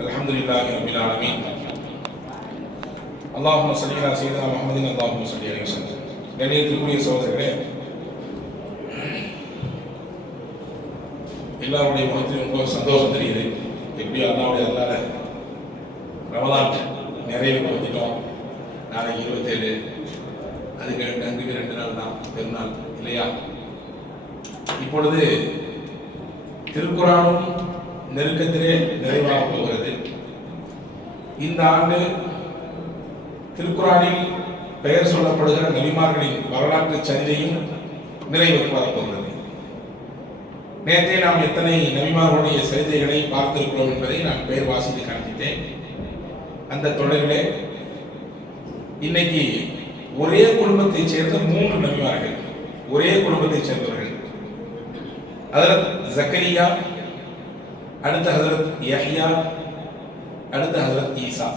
அல்ஹம்துலில்லாஹி ரப்பில் ஆலமீன். அல்லாஹும்ம ஸல்லி அலா ஸய்யிதினா முஹம்மதின் அல்லாஹும்ம ஸல்லி அலைஹி வஸல்லம். கண்ணியத்திற்குரிய சகோதரர்களே, எல்லாருடைய முகத்திலும் ரொம்ப சந்தோஷம் தெரியுது. எப்படி அல்லாஹ்வுடைய அருளால ரமலான் நிறைவுக்கு வந்துட்டோம். நாளைக்கு 27, அதுக்கு அங்குக்கு 2 நாள் தான் பெருநாள் இல்லையா? இப்பொழுது திருக்குர்ஆனும் நெருக்கத்திலே நிறைவாக போகிறது. இந்த ஆண்டு திருக்குர்ஆனில் பெயர் சொல்லப்படுகிற நபிமார்களின் வரலாற்று சரிதையும் நிறைவுக்கு வரப்போகிறது. நேற்றே நாம் எத்தனை நபிமார்களுடைய சரிதைகளை பார்த்திருக்கிறோம் என்பதை நான் பெயர் வாசித்து காண்பித்தேன். அந்த தொடரிலே இன்னைக்கு ஒரே குடும்பத்தைச் சேர்ந்த 3 நபிமார்கள், ஒரே குடும்பத்தைச் சேர்ந்தவர்கள். ஹஜ்ரத் ஜக்கரியா, அடுத்த ஹஜ்ரத் யஹ்யா, அடுத்த ஹஜ்ரத் ஈசா.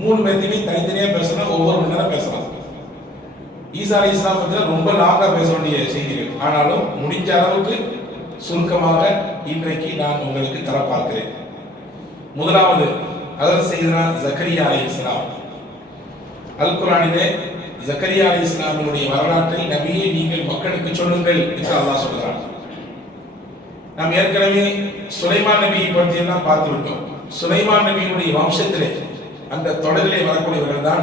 3 பேர்த்தையுமே தனித்தனியா பேசலாம், ஒவ்வொரு மணி நேரம் பேசலாம். ஈசா அலைஹிஸ்ஸலாம் பத்தி ரொம்ப லாங்கா பேச வேண்டிய செய்திகள், ஆனாலும் முடிஞ்ச அளவுக்கு சுருக்கமாக இன்றைக்கு நான் உங்களுக்கு தர பார்க்கிறேன். முதலாவது ஹஜ்ரத் சையதுனா ஜக்கரியா அலைஹிஸ்ஸலாம். அல் குர்ஆனிலே ஜக்கரியா அலைஹிஸ்ஸலாமுடைய வரலாற்றை நபியே நீங்கள் மக்களுக்கு சொல்லுங்கள் என்று அல்லாஹ் சொல்கிறார். நாம் ஏற்கனவே சுலைமான் நபியை பற்றி எல்லாம் பார்த்து விட்டோம். சுலைமான் நபியினுடைய வம்சத்திலே அந்த தொடரிலே வரக்கூடியவர்கள் தான்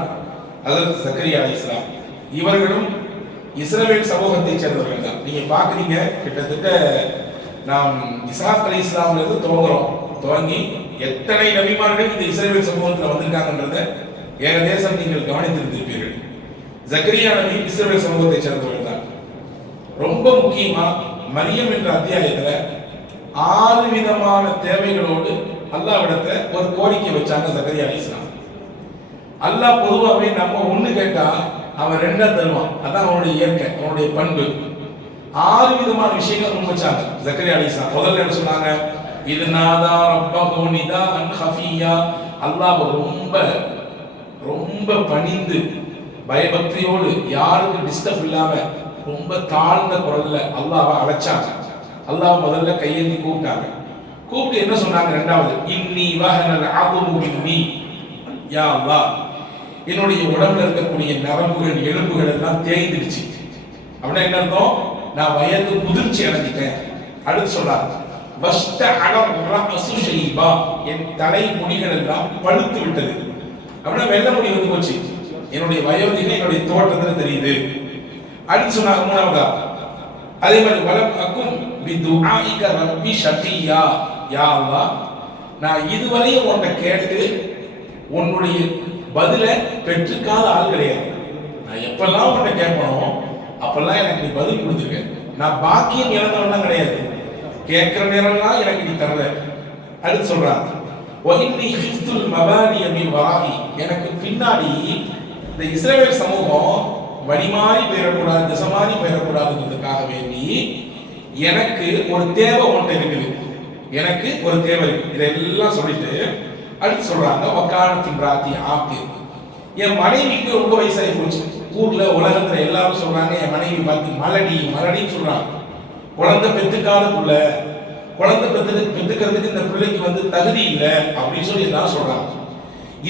ஹஜ்ரத் ஜக்கரியா அலைஹிஸ்ஸலாம். இவர்களும் இஸ்ரவேல் சமூகத்தைச் சேர்ந்தவர்கள் தான். நீங்க பாக்குறீங்க, கிட்டத்தட்ட நாம் இஸ்ஹாக் அலைஹிஸ்ஸலாம்ல இருந்து துவங்கி எத்தனை நபிமார்கள் இந்த இஸ்ரவேல் சமூகத்தில் வந்திருக்காங்கன்றத ஏகதேசம் நீங்கள் கவனித்திருந்திருப்பீர்கள். ஜக்கரியா நபி இஸ்ரவேல் சமூகத்தைச் சேர்ந்தவர்கள் தான். ரொம்ப முக்கியமா மரியம் என்ற அத்தியாயத்துல 6 விதமான தேவைகளோடு அல்லாஹ்விடத்தை ஒரு கோரிக்கை வச்சாங்க ஜக்கரியா அலைஹிஸ்ஸலாம். அல்லாஹ் பொதுவாகவே நம்ம ஒண்ணு கேட்டா அவன் 2 தருவான். அதான் அவனுடைய இயற்கை, அவனுடைய பண்பு. 6 விதமான விஷயங்கள் முன் வச்சாங்க ஜக்கரியா அலைஹிஸ்ஸலாம். முதல்ல என்ன சொன்னாங்க? இது நாதா ரப்பஹு நிதான் ஹஃபியா. அல்லாஹ் ரொம்ப பணிந்து பயபக்தியோடு, யாருக்கு டிஸ்டர்ப் இல்லாம ரொம்ப தாழ்ந்த குரல்ல அல்லாஹ்வை அழைச்சாங்க. அல்லாஹ் முதல்ல கையேந்தி கூப்பிட்டாங்க. கூப்பிட்டு என்ன சொன்னாங்க? 2வது, இன்னி வஹனல் அஸ்மு மின்னி. யா அல்லாஹ், என்னுடைய உடம்புல இருக்கக்கூடிய நரம்புகள் எலும்புகள் எல்லாம் தேய்ந்துடுச்சு. அப்படின்னா என்ன அர்த்தம்? நான் வயது முதிர்ச்சி அடைஞ்சிட்டேன். அடுத்து சொல்றாங்க, வஸ்தஅல ரஅஸு ஷைபா. என் தலை முடிகள் எல்லாம் பழுத்து விட்டது. அப்படின்னா வெள்ளை முடி வந்து போச்சு. என்னுடைய வயோதிகம் என்னுடைய தோற்றத்துல தெரியுது. அடுத்து சொன்னாங்க 3வதா, அதே மாதிரி வலம் அக்கும் பிதுஆஇக ரப்பி ஷகியா. யா அல்லாஹ், நான் இதுவரையும் உன்னை கேட்டு உன்னுடைய பதில பெற்றுக்காத ஆள் கிடையாது. நான் எப்பெல்லாம் உன்னை கேட்பனோ அப்பெல்லாம் எனக்கு நீ பதில் கொடுத்துருக்க. நான் பாக்கியம் இழந்தவன்லாம் கிடையாது. கேட்கிற நேரம்லாம் எனக்கு நீ தரல. அடுத்து சொல்றாங்க, வஇன்னி ஹிஃப்துல் மபானிய மின் வராஇ. எனக்கு பின்னாடி இந்த இஸ்ரவேல் சமூகம் வழி மாறி போயிடக்கூடாது, திசை மாறி போயிடக்கூடாதுன்றதுக்காக வேண்டி எனக்கு ஒரு தேவை ஒன்று இருக்குது. எனக்கு ஒரு தேவை இருக்கு. இதெல்லாம் சொல்லிட்டு அடுத்து சொல்றாங்க, வக்கானத்தின் ராத்தி ஆக்கு. என் மனைவிக்கு ரொம்ப வயசாகி போச்சு. ஊர்ல உலகத்துல எல்லாரும் சொல்றாங்க, என் மனைவி பார்த்து மலடின்னு சொல்றாங்க. குழந்தை பெத்துக்காதுக்குள்ள குழந்தை பெத்துக்கிறதுக்கு இந்த பிள்ளைக்கு வந்து தகுதி இல்லை அப்படின்னு சொல்லி எல்லாம் சொல்றாங்க.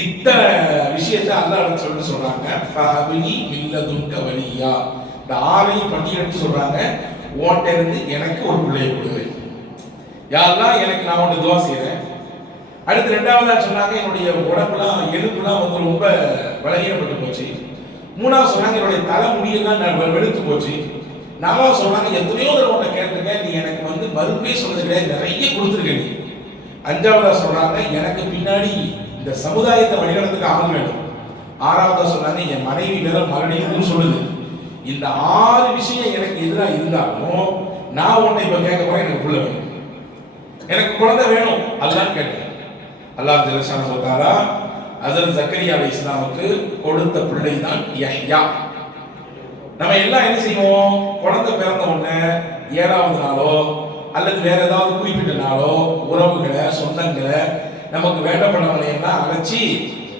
இத்தனை விஷயத்தை அல்லாஹ் சொல்றாங்க, ஃபஹபினி மில்லதுன்க வலியா. இந்த 6ஐயும் பட்டியலிட்டு சொல்றாங்க, உன்கிட்ட இருந்து எனக்கு ஒரு பிள்ளையை கொடு. யா அல்லாஹ், எனக்கு நான் உன்கிட்ட துஆ செய்றேன். அடுத்து 2வதா சொன்னாங்க, என்னுடைய உடம்புலாம் எலும்புலாம் வந்து ரொம்ப பலகீனப்பட்டு போச்சு. 3வது சொன்னாங்க, என்னுடைய தலை முடியெல்லாம் வெளுத்து போச்சு. 4வது சொன்னாங்க, எத்தனையோ தடவை உன்னை கேட்டிருக்கேன், நீ எனக்கு வந்து மறுப்பே சொன்னது கிடையாது, நிறைய கொடுத்துருக்க நீ. 5வதா சொல்றாங்க, எனக்கு பின்னாடி இந்த சமுதாயத்தை வழிநடத்துக்கு ஆள் வேணும். 6வதா சொன்னாங்க, என் மனைவி வேற மரணின்னு சொல்லுது. இந்த 6 விஷயம் எனக்கு எதிராக இருந்தாலும் நான் உன்னை இப்ப கேட்க போறேன், எனக்கு புள்ள வேணும், எனக்கு குழந்தை வேணும். அல்லாஹ் கேட்டேன். அல்லாஹ் ஜல்லஷானஹு வ தஆலா ஹஜ்ரத் ஜக்கரியா அலைஹிஸ்ஸலாமுக்கு கொடுத்த பிள்ளை தான் யஹ்யா. நம்ம எல்லாம் என்ன செய்வோம்? குழந்தை பிறந்த உடனே 7வது நாளோ அல்லது வேற ஏதாவது குறிப்பிட்ட நாளோ உறவுகளை, சொந்தங்களை, நமக்கு வேண்டப்பட்டவங்களை எல்லாம் அழைச்சி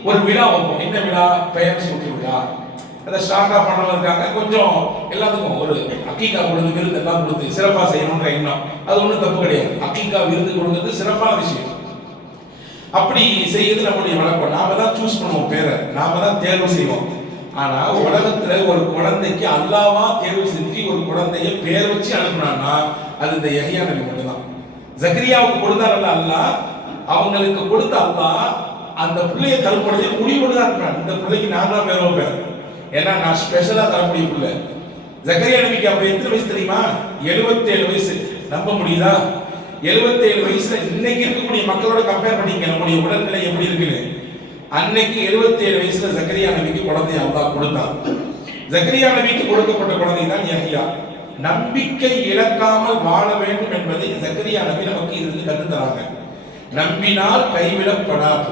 ஒரு விழா வைப்போம். என்ன விழா? பெயர் சூட்டு விழா. அதை ஸ்ட்ராங்கா பண்ணவங்க இருக்காங்க. கொஞ்சம் எல்லாத்துக்கும் ஒரு அக்கீகா கொடுத்து விருந்து எல்லாம் கொடுத்து சிறப்பா செய்யணும்ன்ற எண்ணம், அது ஒன்றும் தப்பு கிடையாது. அக்கீகா விருந்து கொடுக்கிறது சிறப்பான விஷயம். அப்படி செய்யறது நம்முடைய வழக்கம். நாம தான் சூஸ் பண்ணுவோம் பேரை, நாம தான் தேர்வு செய்வோம். ஆனா உலகத்துல ஒரு குழந்தைக்கு அல்லாஹ்வா தேர்வு செஞ்சு ஒரு குழந்தைய பேர் வச்சு அனுப்புனான்னா அது இந்த யஹ்யா நபி மட்டும்தான். ஜக்கரியாவுக்கு கொடுத்தாரல்ல அல்லாஹ், அவங்களுக்கு கொடுத்த அல்லாஹ் அந்த பிள்ளைய தரப்படுறதை முடிவு தான் இருக்கிறான். இந்த பிள்ளைக்கு நான் தான் பேர் வைப்பேன், ஏன்னா நான் ஸ்பெஷலா தரக்கூடிய பிள்ளை. ஜக்கரியா நபிக்கு அப்ப எத்தனை வயசு தெரியுமா? 77 வயசு. நம்ப முடியுதா? 77 வயசுல இன்னைக்கு இருக்கக்கூடிய மக்களோட கம்பேர் பண்ணிங்க நம்முடைய உடல்நிலை எப்படி இருக்குன்னு. அன்னைக்கு 77 வயசுல ஜக்கரியா நபிக்கு குழந்தையை அல்லாஹ் கொடுத்தான். ஜக்கரியா நபிக்கு கொடுக்கப்பட்ட குழந்தை தான் யஹ்யா. நம்பிக்கை இழக்காமல் வாழ வேண்டும் என்பதை ஜக்கரியா நபி நமக்கு இதிலிருந்து கற்றுத் தராங்க. நம்பினால் கைவிடப்படாது.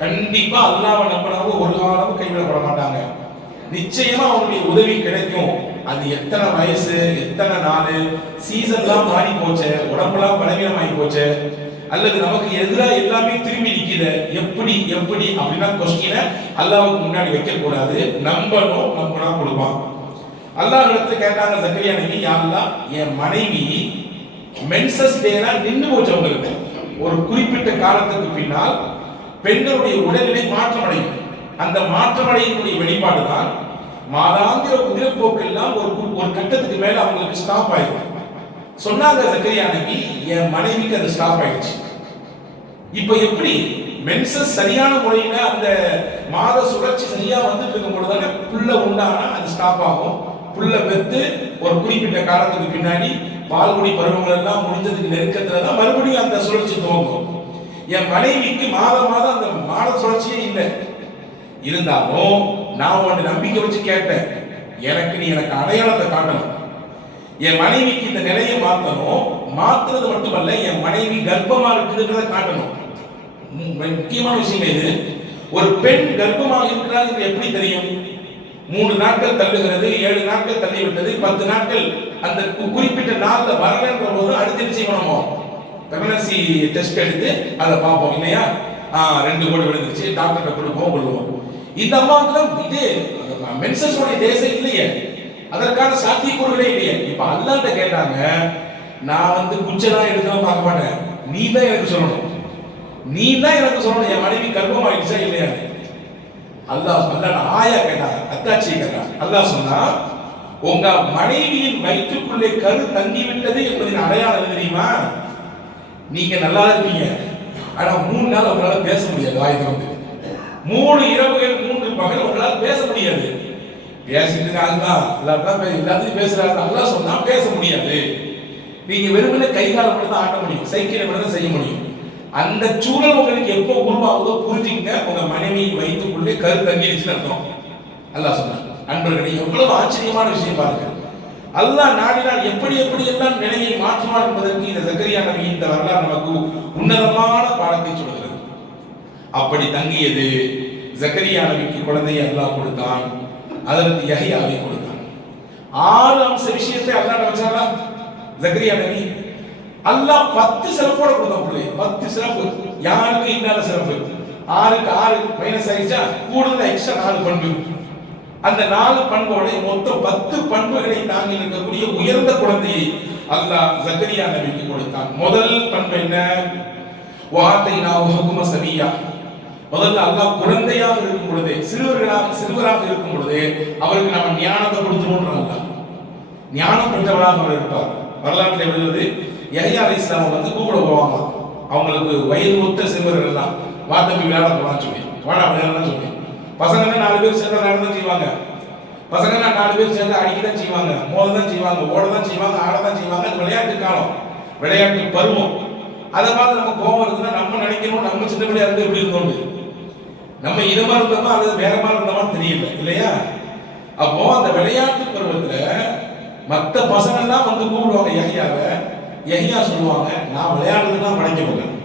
கண்டிப்பா அல்லாஹ்வை நம்பினவங்க ஒரு காலமும் கைவிடப்பட மாட்டாங்க. நிச்சயமா அவனுடைய உதவி கிடைக்கும். அது எத்தனை வயசு, எத்தனை நாள், சீசன்லாம் மாறி போச்சு, உடம்புலாம் பலவீனமாகி போச்சு, அல்லது நமக்கு எதிராக எல்லாமே திரும்பி நிக்குது, எப்படி எப்படி அப்படின்னா கொஸ்டினை அல்லாஹ்வுக்கு முன்னாடி வைக்க கூடாது. நம்பணும், நம்பினா கொடுப்பான். அல்லாஹ் இடத்துல கேட்டாங்க ஜக்கரியா நபி, யா அல்லாஹ், என் மனைவி மென்சஸ் டேனா நின்று போச்சு, அவங்களுக்கு ஒரு குறிப்பிட்ட காலத்துக்கு பின்னால் பெண்களுடைய உடல்நிலை மாற்றமடையும். அந்த மாற்றமடையக்கூடிய வெளிப்பாடு தான் மாதாந்திர உதிரப்போக்கெல்லாம் ஒரு கட்டத்துக்கு மேல அவங்களுக்கு ஸ்டாப் ஆயிடும். சொன்னாங்க ஜக்கரியா நபி, என் மனைவிக்கு அது ஸ்டாப் ஆயிடுச்சு. இப்போ எப்படி மென்சஸ் சரியான முறையில அந்த மாத சுழற்சி சரியா வந்துட்டு இருக்கும் பொழுது புள்ள உண்டானா அது ஸ்டாப் ஆகும். புள்ள பெத்து ஒரு குறிப்பிட்ட காலத்துக்கு பின்னாடி பால்குடி பருவங்கள் எல்லாம் முடிஞ்சதுக்கு நெருக்கத்துல தான் மறுபடியும் அந்த சுழற்சி துவங்கும். என் மனைவிக்கு மாதம் மாதம் அந்த மாத சுழற்சியே இல்லை. இருந்தாலும் நான் உன்னை நம்பிக்கை வச்சு கேட்டேன், எனக்கு நீ எனக்கு அடையாளத்தை காட்டணும். என் மனைவிக்கு இந்த நிலையை மாற்றணும். மாத்துறது மட்டுமல்ல, என் மனைவி கர்ப்பமா இருக்குதுன்றதை காட்டணும். முக்கியமான விஷயம் இது. ஒரு பெண் கர்ப்பமாக இருக்கிறாள் என்று எப்படி தெரியும்? 3 நாட்கள் தள்ளுகிறது, 7 நாட்கள் தள்ளி விட்டது, 10 நாட்கள் அந்த குறிப்பிட்ட நாள்ல வரலன்ற போது அடுத்து என்ன செய்யணும்? பிரெக்னன்சி டெஸ்ட் எடுத்து அதை பார்ப்போம் இல்லையா? 2 கோடி விழுந்துருச்சு, டாக்டர்கிட்ட கொடுப்போம். இந்த அம்மாவுக்கு இது மென்சஸோட தேசம் இல்லையே, அதற்கான சாத்தியக்கூறுகளே இல்லையே. இப்ப அல்லாஹ்ட்ட கேட்டாங்க, நான் குச்செல்லாம் எடுக்கலாம் பார்க்க மாட்டேன், நீ தான் எனக்கு சொல்லணும், நீ தான் எனக்கு சொல்லணும் என் மனைவி கர்ப்பம் ஆயிடுச்சா இல்லையா. அல்லாஹ் ஆயா கேட்டாங்க, அத்தாட்சியை கேட்டாங்க. அல்லாஹ் சொன்னா, உங்க மனைவியின் வயிற்றுக்குள்ளே கரு தங்கி விட்டது என்பதின் அடையாளம் தெரியுமா? நீங்க நல்லா இருப்பீங்க, ஆனா 3 நாள் உங்களால பேச முடியாது. வாய் திறந்து 3 இரவுகள் 3 பகல் உங்களால பேச முடியாது. பேசிட்டு எல்லாத்தையும் பேசுறாங்க. அல்லாஹ் சொன்னா பேச முடியாது. நீங்க வெறுமனே கை கால மட்டும் தான் ஆட்ட முடியும், சைக்கிளை மட்டும் தான் செய்ய முடியும். அந்த சூழல் உங்களுக்கு எப்போ உருவாகுதோ புரிஞ்சுங்க, உங்க மனைவியின் வயிற்றுக்குள்ளே கரு தங்கிடுச்சுன்னு அர்த்தம். அல்லாஹ் சொன்னாங்க. அன்பர்களே, எவ்வளவு ஆச்சரியமான விஷயம் பாருங்க. அல்லாஹ் நாடினால் எப்படி எப்படி எல்லாம் நிலையை மாற்றுவார் என்பதற்கு இந்த ஜக்கரியா நபி இந்த வரலாறு நமக்கு உன்னதமான பாடத்தை சொல்கிறது. அப்படி தங்கியது. ஜக்கரியா நபிக்கு குழந்தையை அல்லாஹ் கொடுத்தான், அதற்கு யஹ்யாவை கொடுத்தான். 6 அம்ச விஷயத்தை அல்லாஹ் வச்சாரா ஜக்கரியா நபி. அல்லாஹ் 10 சிறப்போட கொடுத்தான் பிள்ளை. 10 சிறப்பு. யாருக்கு இல்லாத சிறப்பு. 6க்கு 6 மைனஸ் ஆயிடுச்சா, கூடுதல் எக்ஸ்ட்ரா 4 பண்பு. அந்த 4 பண்போட மொத்தம் 10 பண்புகளை தாங்கி இருக்கக்கூடிய உயர்ந்த குழந்தையை அல்லாஹ் ஜக்கரியா நபிக்கு கொடுத்தான். முதல் பண்பு என்ன? வஆதைனாஹு ஹுக்ம சபியா. முதல்ல அல்லாஹ் குழந்தையாக இருக்கும் பொழுதே, சிறுவராக இருக்கும் பொழுதே அவருக்கு நம்ம ஞானத்தை கொடுத்துருவோம். அல்லாஹ் ஞானம் பெற்றவராக அவர் இருப்பார். வரலாற்றில் எழுதுவது, யஹ்யா அலைஹிஸ்ஸலாம் கூப்பிட போவாங்க. அவங்களுக்கு வயது ஒத்த சிறுவர்கள் எல்லாம் வாத்தம்பி விளையாட போவான்னு சொல்லி, வாடா விளையாடலாம் சொல்லி. பசங்கன்னா 4 பேர் சேர்ந்து விளையாடதான் செய்வாங்க. பசங்கன்னா 4 பேர் சேர்ந்து அடிக்கதான் செய்வாங்க, மோததான் செய்வாங்க, ஓடதான் செய்வாங்க, ஆடதான் செய்வாங்க. அது விளையாட்டு காலம், விளையாட்டு பருவம். அதை பார்த்து நம்ம கோபம் இருக்குன்னா நம்ம நினைக்கணும், நம்ம சின்ன பிள்ளையா இருந்து எப்படி இருந்தோம், நம்ம இதமா இருந்தோமா அல்லது வேற மாதிரி இருந்தோமா தெரியல இல்லையா. அப்போ அந்த விளையாட்டு பருவத்துல மற்ற பசங்க எல்லாம் கூப்பிடுவாங்க யஹ்யாவை. யஹ்யா சொல்லுவாங்க, நான் விளையாடுறதுதான் படைக்கப்பட்டேன்,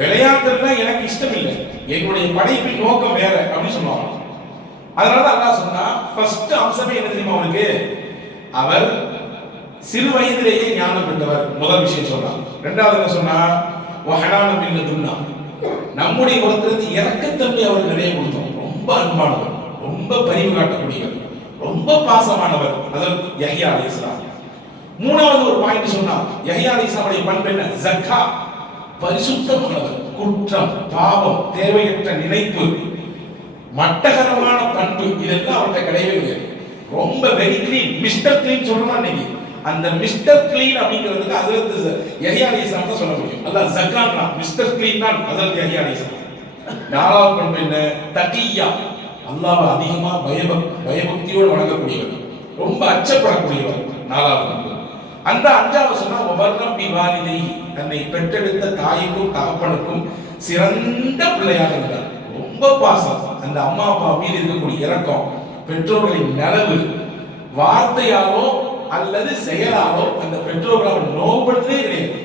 விளையாட்டுலாம் எனக்கு இஷ்டம் இல்லை, என்னுடைய படைப்பின் நோக்கம் வேற அப்படின்னு சொல்லுவாங்க. அதனால அல்லாஹ் சொன்னா, ஃபர்ஸ்ட் அம்சமே என்ன தெரியுமா அவருக்கு? அவர் சிறு வயதிலேயே ஞானம் பெற்றவர். முதல் விஷயம் சொல்றான். இரண்டாவது என்ன சொன்னா, வஹனான மின் துன்னா, நம்முடைய ஒருத்தருக்கு இரக்கத்தன்மை அவர் நிறைய கொடுத்தோம். ரொம்ப அன்பானவர், ரொம்ப பரிவு காட்டக்கூடியவர், ரொம்ப பாசமானவர். அதற்கு யஹ்யா அலைஹிஸ்ஸலாம். மூணாவது ஒரு பாயிண்ட் சொன்னா, யஹ்யா அலைஹிஸ்ஸலாமுடைய பண்பு என்ன? ஜக்கா, பரிசுத்தமானவர். குற்றம், பாவம், தேவையற்ற நினைப்பு, மட்டகரமான பண்பு இதெல்லாம் அவர்கிட்ட கிடையவே கிடையாது. ரொம்ப வெரி கிளீன், மிஸ்டர் கிளீன் சொல்லணுமா இன்னைக்கு? அந்த மிஸ்டர் கிளீன் அப்படிங்கிறதுக்கு ஹஜ்ரத் யஹ்யா அலைஹிஸ்ஸலாம் தான் சொல்ல முடியும். அல்லாஹ் ஜக்கான்னா மிஸ்டர் கிளீன் தான் ஹஜ்ரத் யஹ்யா அலைஹிஸ்ஸலாம். நாலாவது பண்பு என்ன? தகியா, அல்லாஹ்வை அதிகமா பயபக்தியோடு வணங்கக்கூடியவர், ரொம்ப அச்சப்படக்கூடியவர். நாலாவது பண்பு. அந்த அஞ்சாவது சொன்னா வபர்ரம் பிவாலிதை, தன்னை பெற்றெடுத்த தாய்க்கும் தகப்பனுக்கும் சிறந்த பிள்ளையாக இருந்தார். ரொம்ப பாசம், அந்த அம்மா அப்பா மீது இருக்கக்கூடிய இரக்கம், பெற்றோர்களின் நலவு, வார்த்தையாலோ அல்லது செயலாலோ அந்த பெற்றோர்கள் அவர் நோவுபடுத்தவே கிடையாது.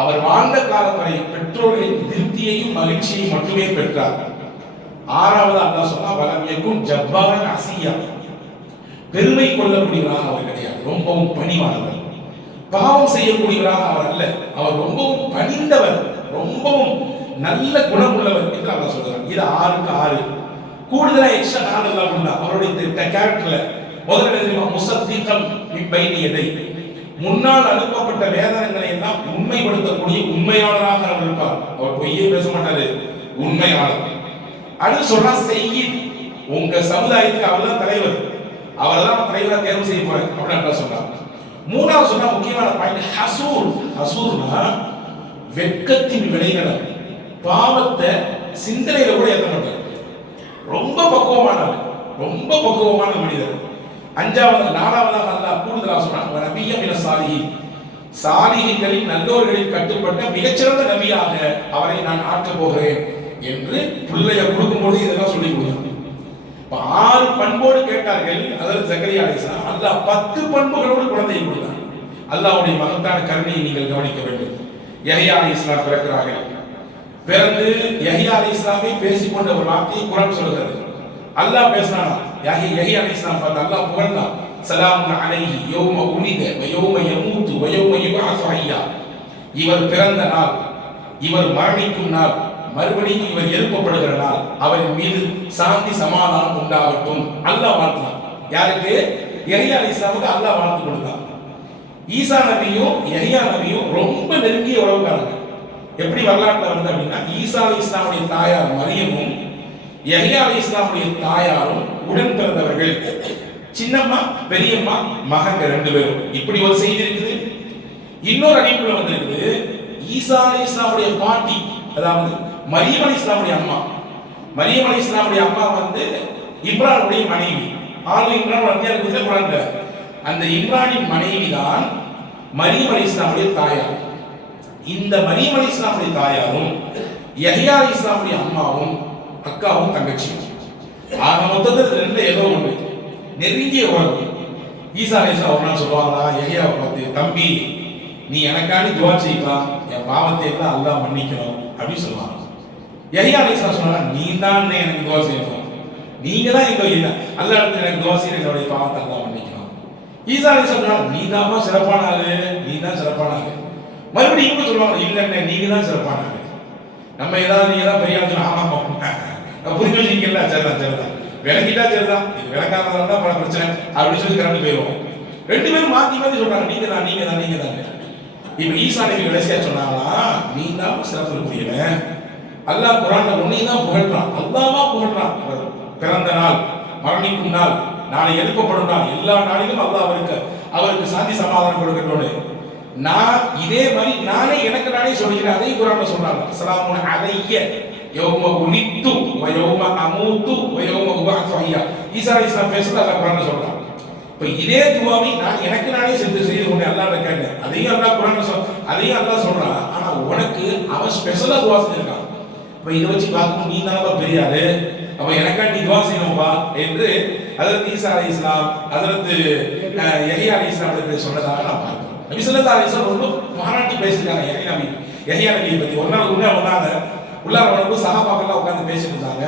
அவர் வாழ்ந்த காலம் வரை பெற்றோர்களின் திருப்தியையும் மகிழ்ச்சியையும் மட்டுமே பெற்றார். ஆறாவது அல்லாஹ் சொன்னா வலமியக்கும் ஜப்பாரன் அசியா, பெருமை கொள்ளக்கூடியவராக அவர் கிடையாது. ரொம்பவும் பணிவானவர். பாவம் செய்யக்கூடியவராக அவர் அல்ல, அவர் ரொம்பவும் பணிந்தவர், ரொம்பவும் நல்ல குணமுள்ளவர் என்று அல்லாஹ் சொல்றார். இது 6க்கு 6. கூடுதலா எக்ஸ்ட்ரா 4 எல்லாம் உண்டா அவருடைய கேரக்டர்ல. முதல்ல தெரியுமா? முசத்தீகம் மின்பைனி எதை, முன்னால் அனுப்பப்பட்ட வேதனங்களை எல்லாம் உண்மைப்படுத்தக்கூடிய உண்மையாளராக அவர் இருப்பார். அவர் பொய்யே பேச மாட்டாரு, உண்மையாளர். அடுத்து சொல்றா செய்யித், உங்க சமுதாயத்துக்கு அவர் தான் தலைவர், அவர் தான் தலைவராக தேர்வு செய்ய போறேன் அப்படின்னு சொல்றார். மூணாவது சொன்னா முக்கியமான பாயிண்ட் ஹசூர். ஹசூர்னா வெட்கத்தின் விளைநிலம், பாவத்தை சிந்தனையில கூட ஏற்ற மாட்டார். ரொம்ப பக்குவமானவர், ரொம்ப பக்குவமான மனிதர். அஞ்சாவது நாலாவதாக அல்லாஹ் கூடுதலாக சொன்னாங்க நபியம் மின சாலிஹீன், சாலிஹீன்களின் நல்லோர்களின் கட்டுப்பட்ட மிகச்சிறந்த நபியாக அவரை நான் ஆக்கப் போகிறேன் என்று பிள்ளைய கொடுக்கும்போது இதெல்லாம் சொல்லி கொடுத்தாங்க. 6 பண்போடு கேட்டார்கள். அதாவது ஜக்கரியா அலைஹிஸ்ஸலாம் அல்லாஹ் 10 பண்புகளோடு குழந்தையை கொடுத்தார். அல்லாஹ்வுடைய மகத்தான கருணையை நீங்கள் கவனிக்க வேண்டும். யஹ்யா அலைஹிஸ்ஸலாம் பிறக்கிறார்கள். பிறந்து யஹ்யா அலைஹிஸ்ஸலாமை பேசிக்கொண்ட ஒரு வார்த்தையை குர்ஆன் சொல்கிறது. அல்லாஹ் பேசினானா? யஹ்யா அலைஹிஸ்ஸலாம் பார்த்து அல்லாஹ் புகழ்ந்தான். ஸலாமுன் அலைஹி யௌம உலித வ யௌம யமூது வ யௌம யுபஅஸு ஹய்யா. இவர் பிறந்த நாள், இவர் மரணிக்கும் நாள், மறுபடியும் இவர் எழுப்பப்படுகிற நாள், அவரின் மீது சாந்தி சமாதானம் உண்டாகட்டும். அல்லாஹ் வாழ்த்தான். யாருக்கு? யஹ்யா அலைஹிஸ்ஸலாமுக்கு அல்லாஹ் வாழ்த்து கொடுத்தான். ஈசா நபியும் யஹ்யா நபியும் ரொம்ப நெருங்கிய உறவுக்காரங்க. எப்படி வரலாற்றுல வருது அப்படின்னா, ஈசா அலைஹிஸ்ஸலாமுடைய தாயார் மரியமும் யஹ்யா அலைஹிஸ்ஸலாமுடைய தாயாரும் உடன் பிறந்தவர்கள். சின்னம்மா பெரியம்மா மகங்க 2 பேரும். இப்படி ஒரு செய்தி இருக்குது. இன்னொரு அறிவிப்புல வந்திருக்குது, ஈசா அலைஹிஸ்ஸலாமுடைய பாட்டி, அதாவது மரியம் அலைஹிஸ்ஸலாமுடைய அம்மா, மரியம் அலைஹிஸ்ஸலாமுடைய அம்மா வந்து இம்ரானுடைய மனைவி. இம்ரான் வந்து குரான்ல அந்த இம்ரானின் மனைவி தான் மரியம் அலைஹிஸ்ஸலாமுடைய தாயார். இந்த மரியம் அலைஹிஸ்ஸலாமுடைய தாயாரும் யஹ்யா அலைஹிஸ்ஸலாமுடைய அம்மாவும் அக்காவும் தங்கச்சியும். ஆக மொத்தத்தில் 2 ஏதோ ஒன்று நெருங்கிய உறவு. ஈசா அலைஹிஸ்ஸலாம் ஒரு நாள் சொல்லுவாங்களா யஹ்யாவை பார்த்து, தம்பி நீ எனக்காண்டி துவா செய்ப்பா, என் பாவத்தை எல்லாம் அல்லாஹ் மன்னிக்கணும் அப்படின்னு சொல்லுவாங்க. யஹ்யா அலைஹிஸ்ஸலாம் சொன்னாங்க, நீ தான் எனக்கு துவா செய்யணும், நீங்க தான் எங்க அல்லாஹ் இடத்துல எனக்கு துவா செய்யணும், என்னுடைய பாவத்தை அல்லாஹ் மன்னிக்கணும். ஈசா அலைஹிஸ்ஸலாம் சொன்னாங்க, நீ தான் சிறப்பான ஆளு, நீ தான் சிறப்பான ஆளு. மறுபடியும் இவங்க சொல்லுவாங்க, இல்லைண்ணே நீங்க தான் சிறப்பான ஆளு, நம்ம ஏதாவது நீங்க தான் பெரிய ஆளு. ஆமா புரிஞ்சு வச்சுக்கல, சரிதான் சரிதான், விளக்கிட்டா சரிதான், இது விளக்காததால தான் பல பிரச்சனை அப்படின்னு சொல்லி கரண்டு போயிடுவோம். 2 பேரும் மாத்தி மாத்தி சொல்றாங்க, நீங்க தான் நீங்க தான் நீங்க தான். இப்ப ஈசா நபி கடைசியா சொன்னாங்களா, நீ தான் சிறப்பு புரியவன். அல்லாஹ் குர்ஆன்ல உன்னை தான் புகழ்றான், அல்லாஹ்வா புகழ்றான். பிறந்த நாள், மரணிக்கும் நாள், நாளை எழுப்பப்படும் நாள், எல்லா நாளிலும் அல்லாஹ் அவருக்கு சாந்தி சமாதானம் கொடுக்கட்டோன்னு நான் இதே மாதிரி நானே எனக்கு நானே சொல்லிக்கிறேன். அதே குர்ஆன்ல சொல்றாங்க, ஸலாமுன் அலைய யௌம உலித்து வ யௌம அமூது வ யௌம உபஅஸு ஹய்யா. ஈசா அலைஹிஸ்ஸலாம் பேசுறது அல்லாஹ் குர்ஆன்ல சொல்றான். இப்ப இதே துஆவை நான் எனக்கு நானே செய்து கொண்டு அல்லாஹ்ட்ட கேட்டேன். அதையும் அல்லாஹ் குர்ஆன்ல அதையும் அல்லாஹ் சொல்றான். ஆனா உனக்கு அவன் ஸ்பெஷலா துஆ செஞ்சிருக்கான். இப்ப இதை வச்சு பார்க்கும்போது நீ தானப்பா பெரிய ஆளு, அப்ப எனக்காண்டி துஆ செய்யணும்பா என்று ஹஜ்ரத் ஈசா அலைஹிஸ்ஸலாம் ஹஜ்ரத் யஹ்யா அலைஹிஸ்ஸலாம் சொன்னதாக நான் பார்க்கிறேன். நபி ஸல்லல்லாஹு அலைஹி வஸல்லம் ரொம்ப பாராட்டி பேசியிருக்காங்க யஹ்யா நபியை பத்தி. ஒரு நாள் வந்தாங்க, உள்ளார வந்து சஹாபாக்கெல்லாம் உட்கார்ந்து பேசிட்டு இருந்தாங்க.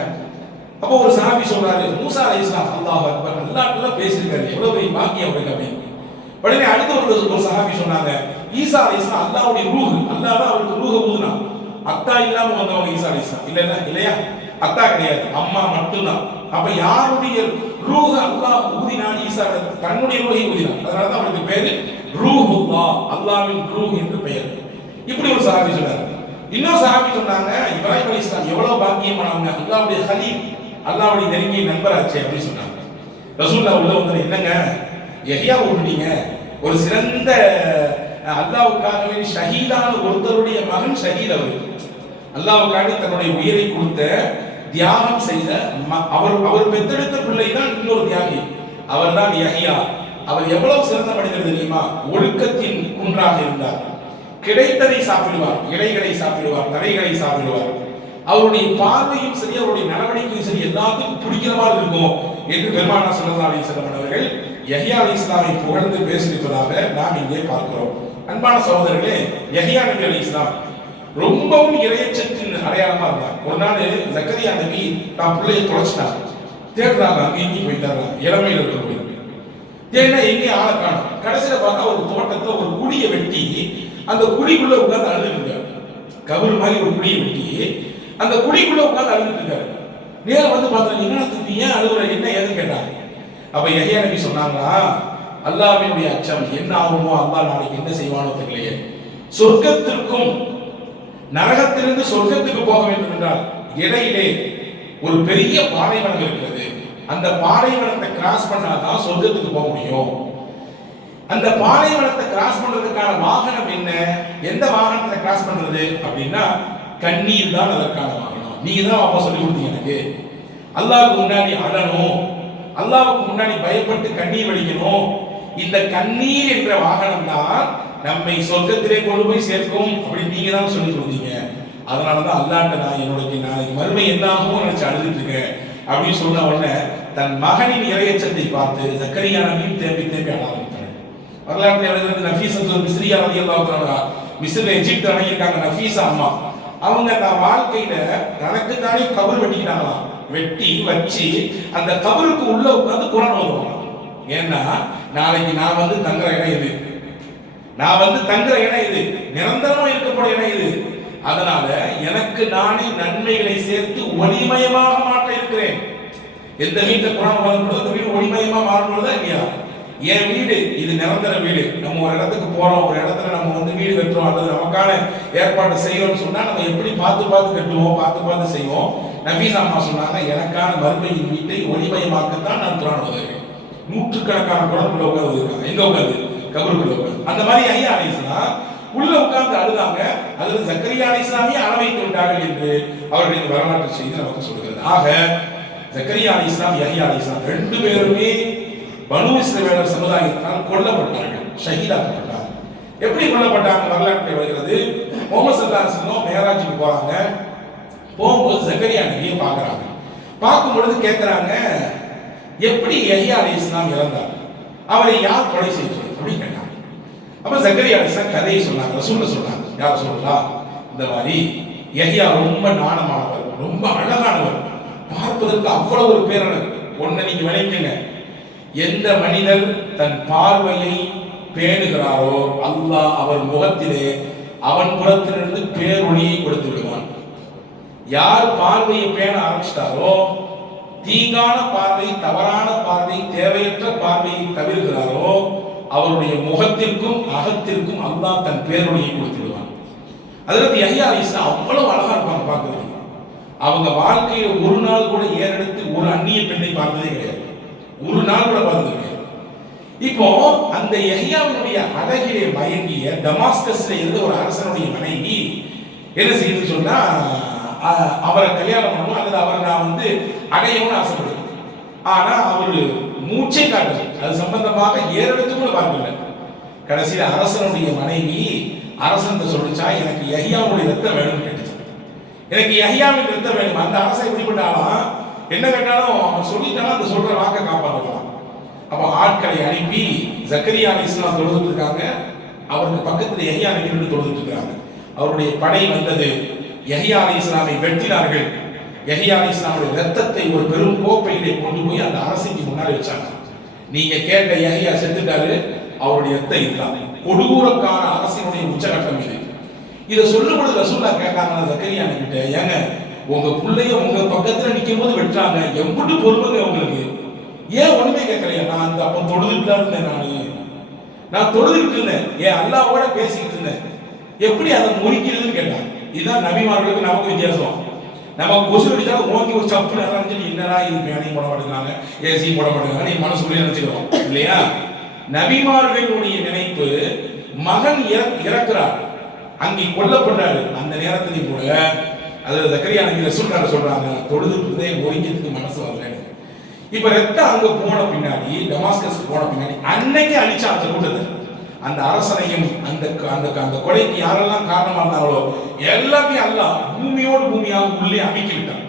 அப்போ ஒரு சஹாபி சொல்றாரு, மூசா அலைஹிஸ்ஸலாம் அல்லாஹ் அக்பர், அல்லாஹ்வுல பேசியிருக்காரு, எவ்வளவு பெரிய பாக்கியம் அவருக்கு அப்படின்னு. உடனே அடுத்த ஒரு சஹாபி சொன்னாங்க, ஈசா அலைஹிஸ்ஸலாம் அல்லாஹ்வுடைய ரூஹ், அல்லாஹ் தான் அவருக்கு ரூஹ் ஊதுனான். அத்தா இல்லாம வந்தவங்க ஈசா அலைஹிஸ்ஸலாம் இல்லையா? அத்தா கிடையாது, அம்மா மட்டும்தான். அப்ப யாருடைய ரூஹ் அல்லாஹ் ஊதினான்? ஈசா தன்னுடைய ரூஹை ஊதினான். அதனால தான் அவருக்கு பேரு ரூஹுல்லாஹ், அல்லாஹ்வின் ரூஹ் என்று பெயர். இப்படி ஒரு சஹாபி சொன்னார். இன்னொரு சஹாபி சொன்னாங்க, இப்ராஹிம் அலைஹிஸ்ஸலாம் எவ்வளவு பாக்கியமானவங்க, அல்லாஹ்வுடைய கலீல், அல்லாஹ்வுடைய நெருங்கிய நண்பராச்சே அப்படின்னு சொன்னாங்க. ரசூலுல்லாஹ் உள்ள வந்து, என்னங்க யஹ்யா விட்டுட்டீங்க, ஒரு சிறந்த அல்லாஹ்வுக்காகவே ஷஹீதான ஒருத்தருடைய மகன் ஷஹீத். அல்லாஹ்வுக்காக தன்னுடைய உயிரை கொடுத்த தியாகம் செய்த அவர் பெற்றெடுத்த பிள்ளை தான் இன்னொரு தியாகி, அவர் தான் யஹ்யா. அவர் எவ்வளவு சிறந்த மனிதர் தெரியுமா? ஒழுக்கத்தின் குன்றாக இருந்தார். கிடைத்ததை சாப்பிடுவார், இலைகளை சாப்பிடுவார், தரைகளை சாப்பிடுவார். அவருடைய பார்வையும் சரி, அவருடைய நடவடிக்கையும் சரி எல்லாத்துக்கும் பிடிக்கிற மாதிரி இருக்கும் என்று பெருமானார் ஸல்லல்லாஹு அலைஹி வஸல்லம் அவர்கள் யஹ்யா அலைஹிஸ்ஸலாமை புகழ்ந்து பேசியிருப்பதாக நாம் இங்கே பார்க்கிறோம். அன்பான சகோதரர்களே, யஹ்யா நபி அலைஹிஸ்ஸலாம் ரொம்பவும் இறையச்சத்தின் அடையாளமா இருந்தார். ஒரு நாள் ஜக்கரியா நபி தான் பிள்ளையை தொலைச்சிட்டாங்க, தேடுறாங்க, அங்கேயும் போயிட்டாங்க, இளமையில் இருக்கக்கூடிய தேடினா எங்கேயும் ஆளை காணும். கடைசியில பார்த்தா ஒரு தோட்டத்துல ஒரு குழியை வெட்டி அந்த குழிக்குள்ள உட்கார்ந்து அழுதுட்டு இருக்காரு. கபர் மாதிரி ஒரு குழியை வெட்டி அந்த குழிக்குள்ள உட்கார்ந்து அழுதுட்டு இருக்காரு. நேரம் வந்து பார்த்தா, என்ன தம்பி ஏன் அழுகுற, என்ன ஏதுன்னு கேட்டாங்க. அப்ப யஹ்யா நபி சொன்னாங்களா, அல்லாஹ்வினுடைய அச்சம் என்ன ஆகுமோ, அல்லாஹ் நாளைக்கு என்ன செய்வானோ தெரியலையே. சொர்க்கத்திற்கும் நரகத்திலிருந்து சொர்க்கத்துக்கு போக வேண்டும் என்றால் இடையிலே ஒரு பெரிய பாலைவனம் இருக்கிறது. அந்த பாலைவனத்தை கிராஸ் பண்ணாதான் சொர்க்கத்துக்கு போக முடியும். அந்த பாலைவனத்தை கிராஸ் பண்றதுக்கான வாகனம் என்ன? எந்த வாகனத்தை கிராஸ் பண்றது அப்படின்னா கண்ணீர் தான் அதற்கான வாகனம். நீங்க தான் அப்பா சொல்லி கொடுத்தீங்க எனக்கு. அல்லாஹ்வுக்கு முன்னாடி அழணும், அல்லாஹ்வுக்கு முன்னாடி பயப்பட்டு கண்ணீர் வடிக்கணும். இந்த கண்ணீர் என்ற வாகனம் தான் நம்மை சொர்க்கத்திலே கொண்டு போய் சேர்க்கும் அப்படின்னு நீங்க தான் சொல்லி கொடுத்தீங்க. அதனாலதான் அல்லாஹ்ட்ட நான் என்னுடைய நாளைக்கு மறுமை என்ன ஆகும் நினைச்சு அழுதுட்டு இருக்கேன் அப்படின்னு சொன்ன உடனே தன் மகனின் இறையச்சத்தை பார்த்து ஜக்கரியா நபியும் தேம்பி தேம்பி அழ ஆரம்பித்தார். வரலாற்றில் எழுதுறது நஃபீஸத்துல் மிஸ்ரியா ரலியல்லாஹு அன்ஹா, மிஸ்ரில் எஜிப்ட் அணையிருக்காங்க நஃபீஸா அம்மா. அவங்க நான் வாழ்க்கையில தனக்கு தானே கபர் வெட்டிக்கிட்டாங்களாம். வெட்டி வச்சு அந்த கபருக்கு உள்ள உட்கார்ந்து குர்ஆன் ஓதுவாங்க. ஏன்னா நாளைக்கு நான் வந்து தங்குற இடம் இது, நான் வந்து தங்குற இடம் இது, நிரந்தரமா இருக்கக்கூடிய இடம் இது. அதனால எனக்கு நானே நன்மைகளை சேர்த்து ஒளிமயமாக மாற்ற இருக்கிறேன். எந்த வீட்டுல குர்ஆன் ஓதப்படுதோ அந்த வீடு ஒளிமயமா மாறணும்னு இல்லையா? என் வீடு இது நிரந்தர வீடு. நம்ம ஒரு இடத்துக்கு போறோம், ஒரு இடத்துல நம்ம வந்து வீடு கட்டுறோம் அல்லது நமக்கான ஏற்பாடு செய்யணும்னு சொன்னா நம்ம எப்படி பார்த்து பார்த்து கட்டுவோம், பார்த்து பார்த்து செய்வோம். நபீஸ் அம்மா சொன்னாங்க, எனக்கான மறுமையின் வீட்டை ஒளிமயமாக்கத்தான் நான் குர்ஆன் ஓதுகிறேன். நூற்றுக்கணக்கான குர்ஆன் உட்கார்ந்து இருக்காங்க. எங்க உட்கார்ந்து? கபருக்குள்ள உட்கார்ந்து. அந்த மாதிரி யஹ்யா அலைஹிஸ்ஸலாம் உள்ள உட்கார்ந்து அழுதாங்க. அதுல ஜக்கரியா அலைஹிஸ்ஸலாமே அழ வைத்து விட்டார்கள் என்று அவர்களின் வரலாற்று செய்தி நமக்கு சொல்கிறது. ஆக ஜக்கரியா அலைஹிஸ்ஸலாம், யஹ்யா அலைஹிஸ்ஸலாம் ரெண்டு பேருமே பனு இஸ்ரவேலர் சமுதாயத்தால் கொல்லப்பட்டார்கள், ஷஹீதாக்கப்பட்டார்கள். எப்படி கொல்லப்பட்டாங்க? வரலாற்று வருகிறது. முஹம்மது ஸல்லல்லாஹு அலைஹி வஸல்லம் மேராஜுக்கு போறாங்க. போகும்போது ஜக்கரியா நபியை பார்க்கறாங்க. பார்க்கும் பொழுது கேட்கறாங்க, எப்படி யஹ்யா அலைஹிஸ்ஸலாம் இறந்தார், அவரை யார் கொலை செய்தது அப்படின்னு கேட்டாங்க. அப்ப ஜக்கரியா அலைஹிஸ்ஸலாம் கதையை சொன்னாங்க, ரசூலுல்லாஹ் சொன்னாங்க, யார் சொல்லலாம், இந்த மாதிரி யஹ்யா ரொம்ப நாணமானவர், ரொம்ப அழகானவர், பார்ப்பதற்கு அவ்வளவு ஒரு பேரழகு. ஒன்றை நீங்க விளைக்குங்க, எந்த மனிதர் தன் பார்வையை பேணுகிறாரோ அல்லாஹ் அவர் முகத்திலே அவன் புறத்திலிருந்து பேரொளியை கொடுத்து விடுவான். யார் பார்வையை பேண ஆரம்பிச்சிட்டாரோ, தீங்கான பார்வை, தவறான பார்வை, தேவையற்ற பார்வையை தவிர்க்கிறாரோ அவருடைய முகத்திற்கும் அகத்திற்கும் அல்லாஹ் தன் பேரொளியை கொடுத்து விடுவான். அதற்கு யஹ்யா அலைஹிஸ்ஸலாம் அவ்வளவு அழகா இருப்பாங்க பார்க்கிறது. அவங்க வாழ்க்கையில் ஒரு நாள் கூட ஏறெடுத்து ஒரு அந்நிய பெண்ணை பார்த்ததே கிடையாது, ஒரு நாள் கூட பார்த்தது கிடையாது. இப்போ அந்த யஹ்யாவினுடைய அழகிலே மயங்கிய டமாஸ்கஸ்ல இருந்த ஒரு அரசனுடைய மனைவி என்ன செய்யுது சொன்னா, அவரை கல்யாணம் பண்ணணும் அல்லது அவரை நான் வந்து அடையணும்னு ஆசைப்படுது. ஆனா அவரு மூச்சை காட்டுது, அது சம்பந்தமாக ஏறெடுத்து கூட பார்க்கல. கடைசியில அரசனுடைய மனைவி அரசன் சொல்லிச்சா, எனக்கு யஹ்யாவுடைய ரத்தம் வேணும்னு கேட்டுச்சு. எனக்கு யஹ்யாவின் ரத்தம் வேணும். அந்த அரசை எப்படிப்பட்ட ஆளா, என்ன கேட்டாலும் அவன் சொல்லிட்டாலும் அந்த சொல்ற வாக்கை காப்பாற்றலாம். அப்ப ஆட்களை அனுப்பி ஜக்கரியா அலைஹிஸ்ஸலாம் தொழுதுட்டு இருக்காங்க, அவருக்கு பக்கத்துல யஹ்யா நபி தொழுதுட்டு இருக்காங்க. அவருடைய படை வந்தது, யஹ்யா அலைஹிஸ்ஸலாமை வெட்டினார்கள். யஹ்யா அலைஹிஸ்ஸலாமுடைய ரத்தத்தை ஒரு பெரும் கோப்பையிலே கொண்டு போய் அந்த அரசைக்கு முன்னாடி வச்சாங்க. நீங்க கேட்ட யஹ்யா செத்துட்டாரு, அவருடைய ரத்தம் இதுதான். கொடூரக்கார அரசினுடைய உச்சகட்டம் இது. இதை சொல்லும் பொழுது ரசூலுல்லாஹ் கேட்டாங்க ஜக்கரியா நபிட்ட, ஏங்க உங்க பிள்ளைய உங்க பக்கத்துல நிக்கும் போது வெட்டுறாங்க, எம்புட்டு பொறுமைங்க உங்களுக்கு, ஏன் ஒண்ணுமே கேட்கலையா? நான் அந்த அப்ப தொழுதுட்டு இருந்தேன், நான் தொழுதுட்டு இருந்தேன், ஏன் அல்லாஹ்வோட பேசிக்கிட்டு இருந்தேன், எப்படி அதை முறிக்கிறதுன்னு கேட்டாங்க. இதுதான் நபிமார்களுக்கு நமக்கு வித்தியாசம். நம்ம கொசு அடிச்சா ஓங்கி ஒரு சப்பு நிறைஞ்சு என்னடா இது மேனையும் போட மாட்டேங்கிறாங்க, ஏசியும் போட மாட்டேங்கிறாங்க நீ மனசுக்குள்ளே நினைச்சுக்கிறோம் இல்லையா? நபிமார்களுடைய நினைப்பு மகன் இறக்குறார், அங்கே கொல்லப்படுறாரு, அந்த நேரத்திலையும் கூட அதாவது ஜக்கரியா நபி ரசூலுல்லாஹ் சொல்றாங்க தொழுது ஹிருதயம் ஒரிக்கிறதுக்கு மனசு வரலன்னு. இப்ப ரத்தம் அங்க போன பின்னாடி டமாஸ்கஸ் போன பின்னாடி அன்னைக்கு அழிச்சா அந்த கூட்டத்தை, அந்த அரசனையும் அந்த அந்த அந்த கொலைக்கு யாரெல்லாம் காரணமா இருந்தாங்களோ எல்லாத்தையும் அல்லாஹ் பூமியோடு பூமியாக உள்ளே அமைக்கி விட்டாங்க.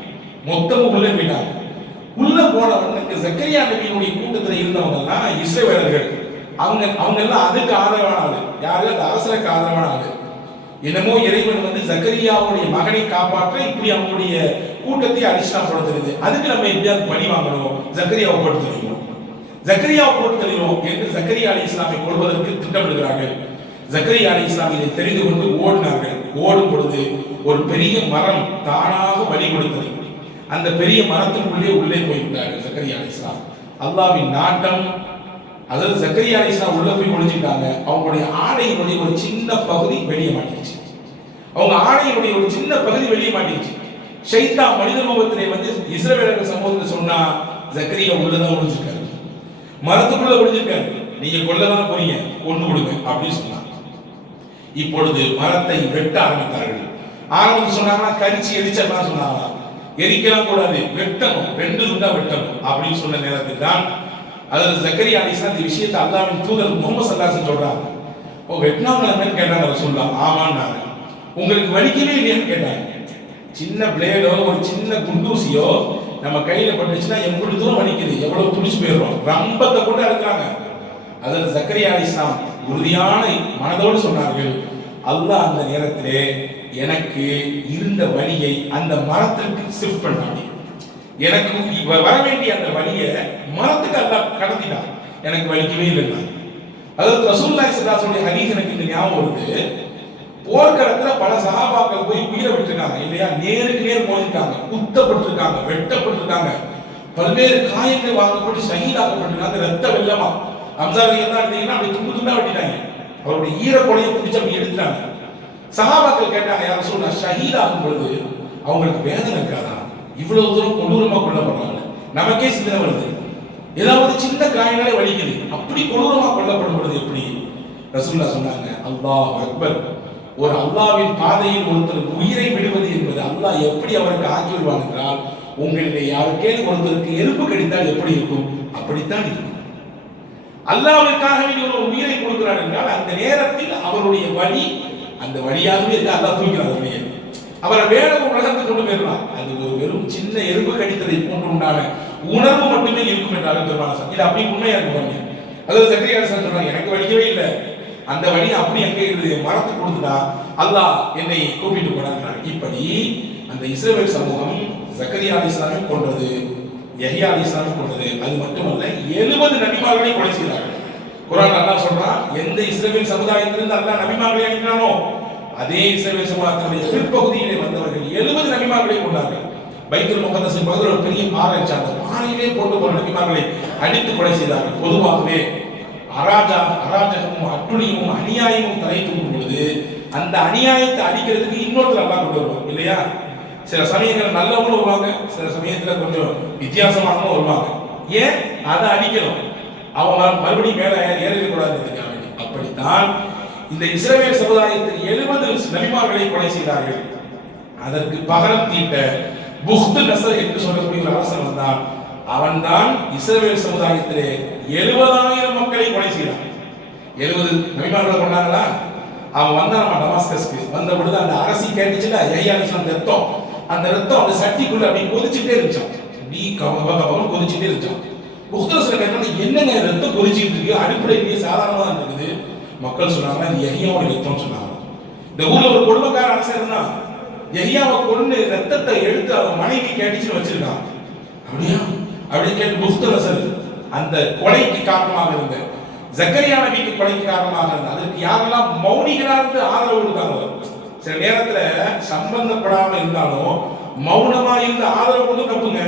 மொத்தமும் உள்ளே போயிட்டாங்க. உள்ள போனவனுக்கு ஜக்கரியா நபியினுடைய கூட்டத்தில் இருந்தவங்க எல்லாம் இஸ்ரவேலர்கள். அவங்க எல்லாம் அதுக்கு ஆதரவான ஆளு. யாரு? அந்த அரசனுக்கு ஆதரவான ஆளு. என்னமோ இறைவன் வந்து ஜக்கரியாவுடைய மகனை காப்பாற்ற இப்படி அவங்களுடைய கூட்டத்தை அடிஷனா போட தெரியுது. அதுக்கு நம்ம எப்படியாவது பழி வாங்கணும், ஜக்கரியாவை போட்டு தெரியும், ஜக்கரியாவை போட்டு தெரியும் என்று ஜக்கரியா அலைஹிஸ்ஸலாமை கொள்வதற்கு திட்டமிடுகிறார்கள். ஜக்கரியா அலைஹிஸ்ஸலாம் இதை தெரிந்து கொண்டு ஓடினார்கள். ஓடும் பொழுது ஒரு பெரிய மரம் தானாக வழி கொடுத்தது. அந்த பெரிய மரத்துக்குள்ளே உள்ளே போய்விட்டார்கள் ஜக்கரியா அலைஹிஸ்ஸலாம். அல்லாஹ்வின் நாட்டம். அதாவது ஜக்கரியா அலைஹிஸ்ஸலாம் உள்ள போய் ஒளிஞ்சிட்டாங்க. அவங்களுடைய ஆடையினுடைய ஒரு சின்ன பகுதி வெளியே மாட்டிடுச்சு. அவங்க ஆடையினுடைய ஒரு சின்ன பகுதி வெளியே மாட்டிடுச்சு. ஷைத்தான் மனித ரூபத்திலே வந்து இஸ்ரவேலர்கள் சமூகத்தில் சொன்னா ஜக்கரியா உள்ளதான் ஒளிஞ்சிருக்காரு, மரத்துக்குள்ள ஒளிஞ்சிருக்காரு, நீங்க கொல்லதான் போறீங்க, கொண்டு கொடுங்க அப்படின்னு சொன்னாங்க. இப்பொழுது மரத்தை வெட்ட ஆரம்பித்தார்கள். ஆரம்பித்து சொன்னாங்கன்னா கரிச்சு எரிச்சலாம் சொன்னாங்க. எரிக்கலாம் கூடாது, வெட்டணும், 2 துண்டா வெட்டணும் அப்படின்னு சொன்ன நேரத்தில் தான் அதில் ஜக்கரியா அலைஹிஸ்ஸலாம் இந்த விஷயத்தை அல்லாஹ்வின் தூதர் முஹம்மது ஸல்லல்லாஹு அலைஹி வஸல்லம் சொல்றாங்க. ஓ வெட்டினாங்கன்னு கேட்டாங்க ரசூலுல்லாஹ். ஆமான்னாங்க. உங்களுக்கு வலிக்கவே இல்லையான்னு கேட்டாங்க. சின்ன பிளேடோ ஒரு சின்ன குண்டூசியோ நம்ம கையில பட்டுச்சுன்னா எவ்வளவு தூரம் வலிக்குது, எவ்வளவு துடிச்சு போயிடுறோம், ரம்பத்தை கொண்டு அறுக்கிறாங்க. அதில் ஜக்கரியா அலைஹிஸ்ஸலாம் உறுதியான மனதோடு சொன்னார்கள், அல்லாஹ் அந்த நேரத்திலே எனக்கு இருந்த வலியை அந்த மரத்திற்கு ஷிஃப்ட் பண்ணாங்க. எனக்கு வர வேண்டிய அந்த வலியை மரத்துக்கு அல்லாஹ் கடத்திட்டான், எனக்கு வலிக்கவே இல்லைன்னா. அதாவது ரசூலுல்லாஹி ஸல்லல்லாஹு அலைஹி வஸல்லம் ஹதீஸ் எனக்கு இந்த ஞாபகம் வருது. போர்க்களத்துல பல சஹாபாக்கள் போய் உயிரை விட்டுருக்காங்க இல்லையா, நேருக்கு நேர் மோதிட்டாங்க, குத்தப்பட்டிருக்காங்க, வெட்டப்பட்டிருக்காங்க, பல்வேறு காயங்கள் வாங்கப்பட்டு ஷஹீதாக்கப்பட்டிருக்காங்க. ரத்த வெள்ளமா ஹம்ஸா ரலியல்லாஹு அன்ஹு அப்படி துண்டு துண்டா வெட்டிட்டாங்க. அவருடைய ஈர கொலையை பிடிச்சு அப்படி எடுத்துட்டாங்க. சஹாபாக்கள் கேட்டாங்க, யார் ரசூலுல்லாஹ் ஷஹீதாகும் பொழுது அவங்களுக்கு வேதனை இருக்காதா? இவ்வளவு தூரம் கொடூரமா கொல்லப்படுறாங்க, நமக்கே சிந்தனை வருது, ஏதாவது சின்ன காயங்களே வலிக்குது, அப்படி கொடூரமா கொல்லப்படும் பொழுது எப்படி? ரசூலுல்லாஹ் சொன்னாங்க, அல்லாஹ் அக்பர். ஒரு அல்லாஹ்வின் பாதையில் ஒருத்தர் உயிரை விடுவது என்பது அல்லாஹ் எப்படி அவருக்கு ஆக்கி விடுவான் என்றால், உங்களிலே யாருக்கே ஒருத்தருக்கு எறும்பு கடித்தால் எப்படி இருக்கும் அப்படித்தான் இருக்கும். அல்லாஹ்விற்காக வேண்டி ஒரு உயிரை கொடுக்கிறார் என்றால் அந்த நேரத்தில் அவருடைய வழி அந்த வழியாகவே இருக்கு. அல்லாஹ் தூக்கிறார் வழியை, அவரை வேற ஒரு உலகத்துக்கு கொண்டு போயிடலாம். அது ஒரு வெறும் சின்ன எறும்பு கடித்ததை போன்று உண்டான உணர்வு மட்டுமே இருக்கும் என்றாலும் பெருமாள் இது அப்படி உண்மையா இருக்கு பாருங்க. அதாவது ஜக்கரியா அலைஹிஸ்ஸலாம் சொல்றாங்க, எனக்கு வலிக்கவே இல்லை, அந்த வழி அப்படி எங்கே இருக்குது, மரத்தை கொடுத்துட்டா அல்லாஹ் என்னை கூப்பிட்டு போனாங்க. இப்படி அந்த இஸ்ரவேல் சமூகம் ஜக்கரியா அலைஹிஸ்ஸலாமை கொன்றது, யஹ்யா அலைஹிஸ்ஸலாமை கொன்றது. அது மட்டுமல்ல 70 நபிமார்களை கொலை செய்தார்கள். குர்ஆன் அல்லாஹ் சொல்றான், எந்த இஸ்ரவேல் சமுதாயத்திலிருந்து அல்லாஹ் நபிமார்களை அனுப்பினானோ அதே இஸ்ரவேல் சமுதாயத்தினுடைய பிற்பகுதியிலே வந்தவர்கள் 70 நபிமார்களை கொண்டார்கள். பைத்துல் முகத்தஸின் பகுதியில் ஒரு பெரிய பாறை வச்சு அந்த பாறையிலே போட்டு போன நபிமார்களை அடித்து கொலை செய்தார்கள். பொதுவாகவே அராஜகமும் அட்டுழியமும் அநியாயமும் தலை தூக்கும் பொழுது அந்த அநியாயத்தை அடிக்கிறதுக்கு இன்னொருத்தர் அல்லாஹ் கொண்டு வருவோம் இல்லையா? சில சமயங்கள் நல்லவங்களும் வருவாங்க, சில சமயத்துல கொஞ்சம் வித்தியாசமானவங்களும் வருவாங்க. ஏன் அதை அடிக்கணும், அவங்க மறுபடியும் மேல ஏறிடக்கூடாதுக்காக வேண்டி. அப்படித்தான் இந்த இஸ்ரவேல் சமுதாயத்தில் 70 நபிமார்களை கொலை செய்தார்கள். அதற்கு பகரம் தீட்ட புஹ்து நஸர் என்று சொல்லக்கூடிய ஒரு அரசன் வந்தான். அவன்தான் இஸ்ரவேல் சமுதாயத்திலே 70,000 மக்களை கொலை செய்தான். 70 நபிமார்களை கொண்டாங்களா? அவன் வந்தான் டமாஸ்கஸ்க்கு. வந்த பொழுது அந்த அரசி கேட்டுச்சுல, யஹ்யா அலைஹிஸ்ஸலாம் ரத்தம், அந்த ரத்தம் அந்த சட்டிக்குள்ள அப்படி கொதிச்சுட்டே இருந்துச்சான், நீ கவகம் கொதிச்சுட்டே இருந்துச்சான். புஹ்து நஸர் கேட்டாங்க, என்னங்க ரத்தம் கொதிச்சுட்டு இருக்கு, அடிப்படையிலேயே சாதாரணமா தான் இருக்குது. மக்கள் சொன்னாங்க, இது யஹ்யாவோட ரத்தம் சொன்னாங்க. இந்த ஊர்ல ஒரு குடும்பக்கார அரசர் இருந்தான், யஹ்யாவை கொண்டு ரத்தத்தை எடுத்து அவன் மனைவி கேட்டுச்சுன்னு வச்சிருக்கான். அப்படியா அப்படின்னு கேட்டு புஹ்து நஸர் அந்த கொலைக்கு காரணமாக இருந்த ஜக்கரியா நபிக்கு கொலைக்கு காரணமாக இருந்த அதற்கு யாரெல்லாம் மௌனிகளா இருந்து ஆதரவு கொடுத்தாங்களோ, சில நேரத்துல சம்பந்தப்படாம இருந்தாலும் மௌனமா இருந்து ஆதரவு கொடுத்து தப்புங்க.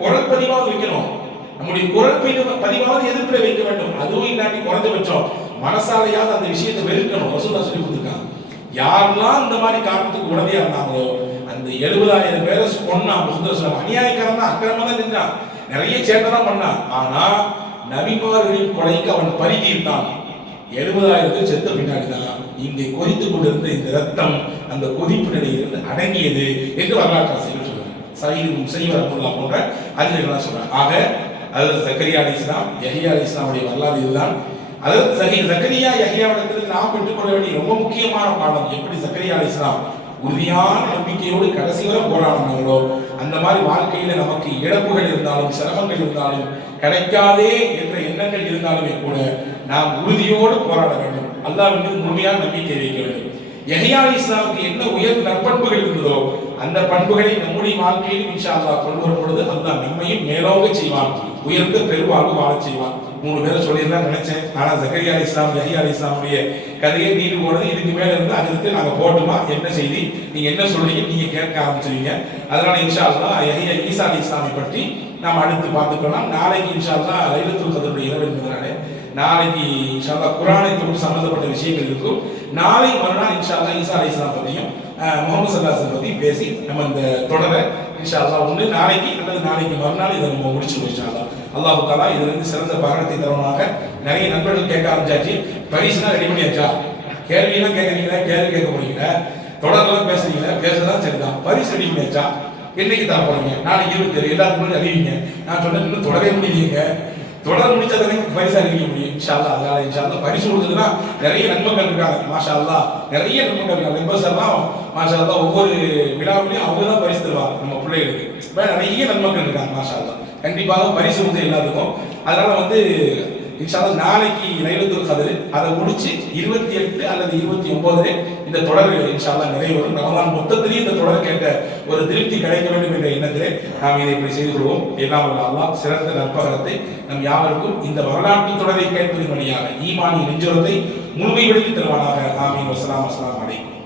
குரல் பதிவாக வைக்கணும், நம்முடைய குரல் பதிவாவது எதிர்ப்பில் வைக்க வேண்டும். அதுவும் இல்லாட்டி குறைஞ்சபட்சம் மனசாலையாவது அந்த விஷயத்தை வெறுக்கணும். ரசூலுல்லாஹ் சொல்லி கொடுத்துருக்காங்க, யாரெல்லாம் இந்த மாதிரி காரணத்துக்கு உடனடியா இருந்தாங்களோ அந்த 70,000 பேரை கொன்னா அநியாயக்காரன் தான், அக்கிரமம் தான் செஞ்சான், நிறைய சேட்டை தான் பண்ணான். ஆனா நபிமார்களின் கொலைக்கு அவன் பழி தீர்த்தான். 70,000 பேர் செத்த பின்னாடி தான் இங்கே கொதித்துக் கொண்டிருந்த இந்த ரத்தம் அந்த கொதிப்பு நிலையிலிருந்து அடங்கியது என்று வரலாற்று ஆசிரியர் சொல்றாங்க. சயீது செய்வர் அப்துல்லா போன்ற அறிஞர்கள் சொல்றாங்க. ஆக அதற்கு ஜக்கரியா அலைஹிஸ்ஸலாம் யஹ்யா அலைஹிஸ்ஸலாமுடைய வரலாறு இதுதான். அதற்கு ஜக்கரியா யஹ்யாவிடத்தில் நாம் பெற்றுக்கொள்ள வேண்டிய ரொம்ப முக்கியமான பாடம், எப்படி ஜக்கரியா அலைஹிஸ்ஸலாம் உறுதியான நம்பிக்கையோடு கடைசி வரை போராடினாங்களோ அந்த மாதிரி வாழ்க்கையில நமக்கு இழப்புகள் இருந்தாலும் சிரமங்கள் இருந்தாலும் கிடைக்காதே என்ற எண்ணங்கள் இருந்தாலுமே கூட நாம் உறுதியோடு போராட வேண்டும். அல்லாஹ்வின் மீது முழுமையான நம்பிக்கை வைக்க வேண்டும். யஹ்யா அலைஹிஸ்ஸலாமுக்கு என்ன உயர் நற்பண்புகள் இருந்ததோ அந்த பண்புகளை நம்முடைய வாழ்க்கையில் இன்ஷா அல்லாஹ் கொண்டு வரும் பொழுது அல்லாஹ் நம்மையும் மேலோங்க செய்வான், உயர்ந்த பெருவாழ்வு வாழச் செய்வான். 3 பேரை சொல்லிடலாம் நினைச்சேன். ஆனா ஜக்கரியா அலைஹிஸ்ஸலாம் யஹ்யா அலைஹிஸ்ஸலாமுடைய கதையை நீண்டு போனது. இதுக்கு மேல இருந்து அதுக்கு நாங்க போட்டுமா என்ன செய்தி, நீங்க என்ன சொல்றீங்க, நீங்க கேட்க ஆரம்பிச்சிருவீங்க. அதனால இன்ஷா அல்லாஹ் யஹ்யா ஈசா அலைஹிஸ்ஸலாமை பற்றி நாம் அடுத்து பார்த்துக்கலாம். நாளைக்கு இன்ஷா அல்லாஹ் லைலத்துல் கத்ருடைய இரவு என்பதனாலே நாளைக்கு இன்ஷா அல்லாஹ் குர்ஆனை தொட்டு சம்பந்தப்பட்ட விஷயங்கள் இருக்கும். நாளை மறுநாள் இன்ஷா அல்லாஹ் ஈசா அலைஹிஸ்ஸலாம் பற்றியும் முஹம்மது ஸல்லல்லாஹு அலைஹி வஸல்லம் பற்றி பேசி நம்ம இந்த தொடரை இன்ஷா அல்லாஹ் ஒன்று நாளைக்கு அல்லது நாளைக்கு மறுநாள் இதை நம்ம முடிச்சுடுவோம் இன்ஷா அல்லாஹ். அல்லாஹ் தஆலா இதிலிருந்து சிறந்த பாகத்தை தருவனாக. நிறைய நண்பர்கள் கேட்க ஆரம்பிச்சாச்சு, பரிசுலாம் ரெடி பண்ணியாச்சா, கேள்வியெல்லாம் கேட்குறீங்களா, கேள்வி கேட்க முடியல, தொடர்லாம் பேசுறீங்களா, பேசுறதா சரிதான், பரிசு ரெடி பண்ணியாச்சா, என்னைக்கு தர போறீங்க, நாளைக்கு 27 எல்லாத்துக்கும் முன்னாடி அறிவிங்க. நான் சொன்னேன் இன்னும் தொடரவே முடியலைங்க, தொடர் முடிச்சா தானே பரிசு அறிவிக்க முடியும் இன்ஷா அல்லாஹ். அதனால இன்ஷா அல்லாஹ் பரிசு கொடுக்குதுன்னா நிறைய நன்மைகள் இருக்காங்க மாஷா அல்லாஹ், நிறைய நன்மைகள் இருக்காங்க. மெம்பர்ஸ் எல்லாம் மாஷா அல்லாஹ் ஒவ்வொரு விழாவிலையும் அவங்க தான் பரிசு தருவாங்க நம்ம பிள்ளைகளுக்கு. நிறைய நன்மைகள் இருக்காங்க மாஷா அல்லாஹ். கண்டிப்பாக பரிசு வந்து எல்லாத்துக்கும். அதனால இன்ஷா அல்லாஹ் நாளைக்கு லைலத்துல் கத்ர் அதை முடிச்சு 28 அல்லது 29 இந்த தொடர் இன்ஷா அல்லாஹ் நிறைவேறும். ரமலான் மொத்தத்திலேயே இந்த தொடர் கேட்ட ஒரு திருப்தி கிடைக்க வேண்டும் என்ற எண்ணத்திலே நாம் இதை இப்படி செய்து கொள்வோம். எல்லாம் வல்ல அல்லாஹ் சிறந்த நற்பகரத்தை நம் யாவருக்கும் இந்த வரலாற்று தொடரை கேட்பதன் வழியாக ஈமானின் நெஞ்சுரத்தை முழுமைப்படுத்தி தருவானாக. ஆமீன். வஸ்ஸலாமு அலைக்கும்.